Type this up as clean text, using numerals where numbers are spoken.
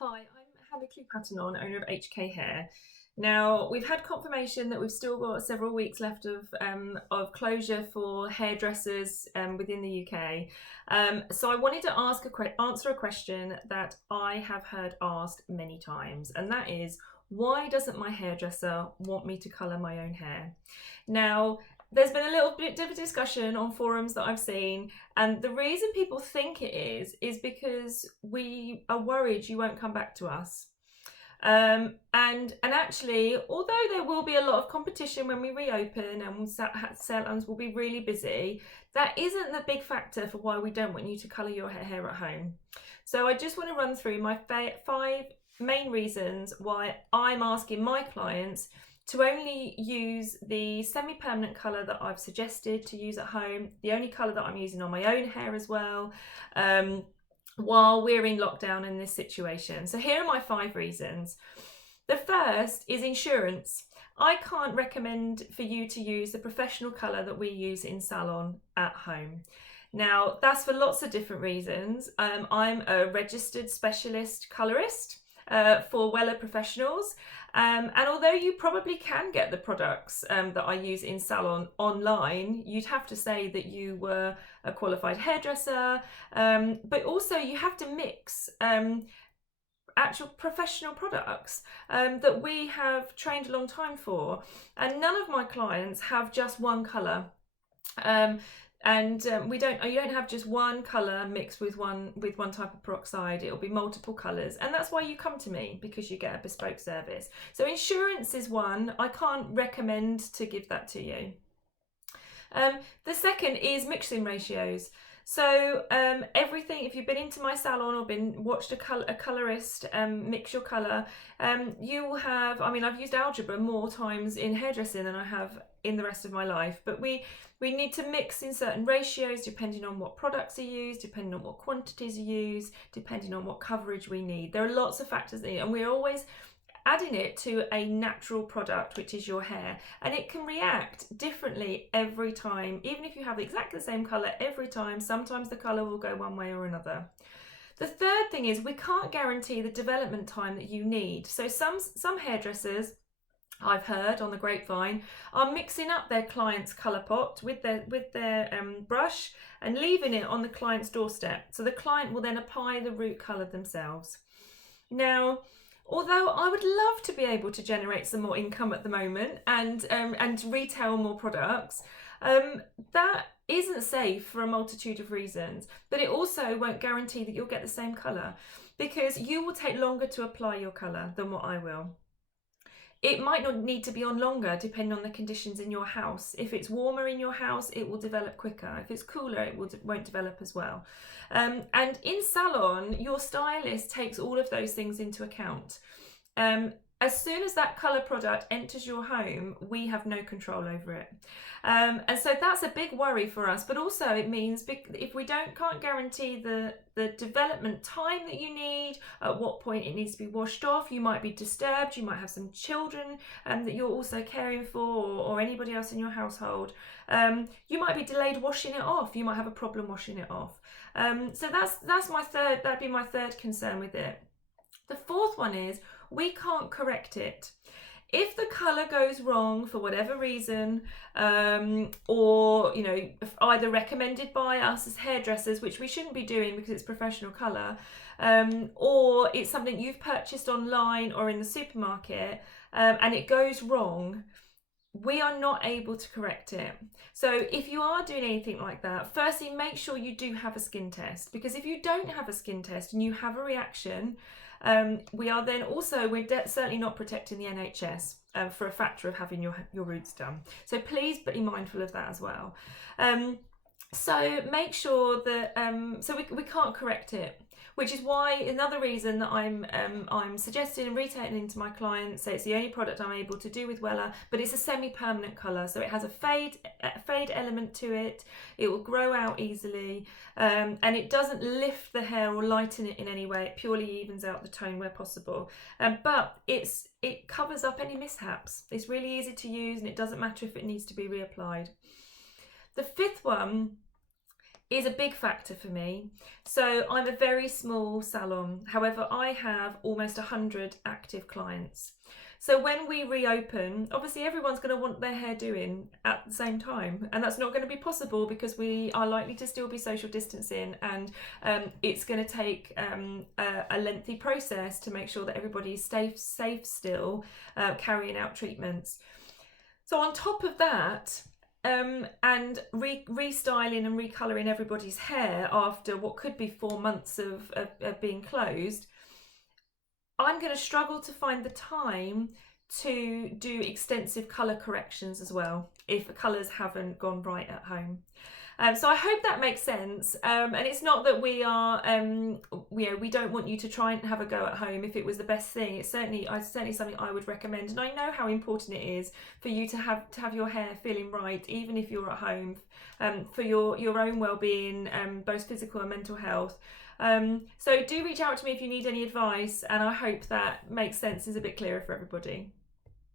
Hi, I'm Hannah Patternon, owner of HK Hair. Now, we've had confirmation that we've still got several weeks left of closure for hairdressers within the UK. So I wanted to answer a question that I have heard asked many times, and that is, why doesn't my hairdresser want me to colour my own hair? Now, there's been a little bit of a discussion on forums that I've seen, and the reason people think it is because we are worried you won't come back to us. And actually, although there will be a lot of competition when we reopen and salons will be really busy, that isn't the big factor for why we don't want you to colour your hair at home. So I just want to run through my 5 main reasons why I'm asking my clients to only use the semi-permanent colour that I've suggested to use at home, the only colour that I'm using on my own hair as well, while we're in lockdown in this situation. So here are my 5 reasons. The first is insurance. I can't recommend for you to use the professional colour that we use in salon at home. Now, that's for lots of different reasons. I'm a registered specialist colourist for Weller professionals. And although you probably can get the products that I use in salon online, you'd have to say that you were a qualified hairdresser, but also you have to mix actual professional products that we have trained a long time for. And none of my clients have just one colour. You don't have just one colour mixed with one type of peroxide. It'll be multiple colours, and that's why you come to me, because you get a bespoke service. So insurance is one. I can't recommend to give that to you. The second is mixing ratios. So everything, if you've been into my salon or watched a colorist mix your colour, you will have, I've used algebra more times in hairdressing than I have in the rest of my life, but we need to mix in certain ratios depending on what products are used, depending on what quantities are used, depending on what coverage we need. There are lots of factors in it, and we're always adding it to a natural product, which is your hair, and it can react differently every time. Even if you have exactly the same colour every time, sometimes the colour will go one way or another. The third thing is we can't guarantee the development time that you need. So some hairdressers, I've heard on the grapevine, are mixing up their client's colour pot with their brush and leaving it on the client's doorstep. So the client will then apply the root colour themselves. Now, although I would love to be able to generate some more income at the moment and retail more products, that isn't safe for a multitude of reasons. But it also won't guarantee that you'll get the same colour, because you will take longer to apply your colour than what I will. It might not need to be on longer depending on the conditions in your house. If it's warmer in your house, it will develop quicker. If it's cooler, it won't develop as well. And in salon, your stylist takes all of those things into account. As soon as that colour product enters your home, we have no control over it. And so that's a big worry for us. But also it means if we can't guarantee the development time that you need, at what point it needs to be washed off, you might be disturbed, you might have some children that you're also caring for, or anybody else in your household. You might be delayed washing it off, you might have a problem washing it off. So that'd be my third concern with it. The fourth one is, we can't correct it. If the colour goes wrong for whatever reason, or either recommended by us as hairdressers, which we shouldn't be doing because it's professional colour, or it's something you've purchased online or in the supermarket, and it goes wrong, we are not able to correct it. So if you are doing anything like that, firstly, make sure you do have a skin test, because if you don't have a skin test and you have a reaction, we're certainly not protecting the NHS for a factor of having your roots done. So please be mindful of that as well. So make sure that we can't correct it, which is why another reason that I'm suggesting and retaining to my clients. So it's the only product I'm able to do with Weller, but it's a semi-permanent colour, so it has a fade element to it. It will grow out easily, and it doesn't lift the hair or lighten it in any way. It purely evens out the tone where possible, but it covers up any mishaps. It's really easy to use, and it doesn't matter if it needs to be reapplied. The fifth one is a big factor for me. So I'm a very small salon. However, I have almost 100 active clients. So when we reopen, obviously everyone's going to want their hair doing at the same time, and that's not going to be possible because we are likely to still be social distancing, and it's going to take a lengthy process to make sure that everybody is safe still carrying out treatments. So on top of that, and restyling and recolouring everybody's hair after what could be 4 months of being closed, I'm going to struggle to find the time to do extensive colour corrections as well if the colours haven't gone right at home. So I hope that makes sense. And it's not that we are, we don't want you to try and have a go at home if it was the best thing. It's certainly something I would recommend. And I know how important it is for you to have your hair feeling right, even if you're at home, for your own well-being, both physical and mental health. So do reach out to me if you need any advice, and I hope that makes sense, is a bit clearer for everybody.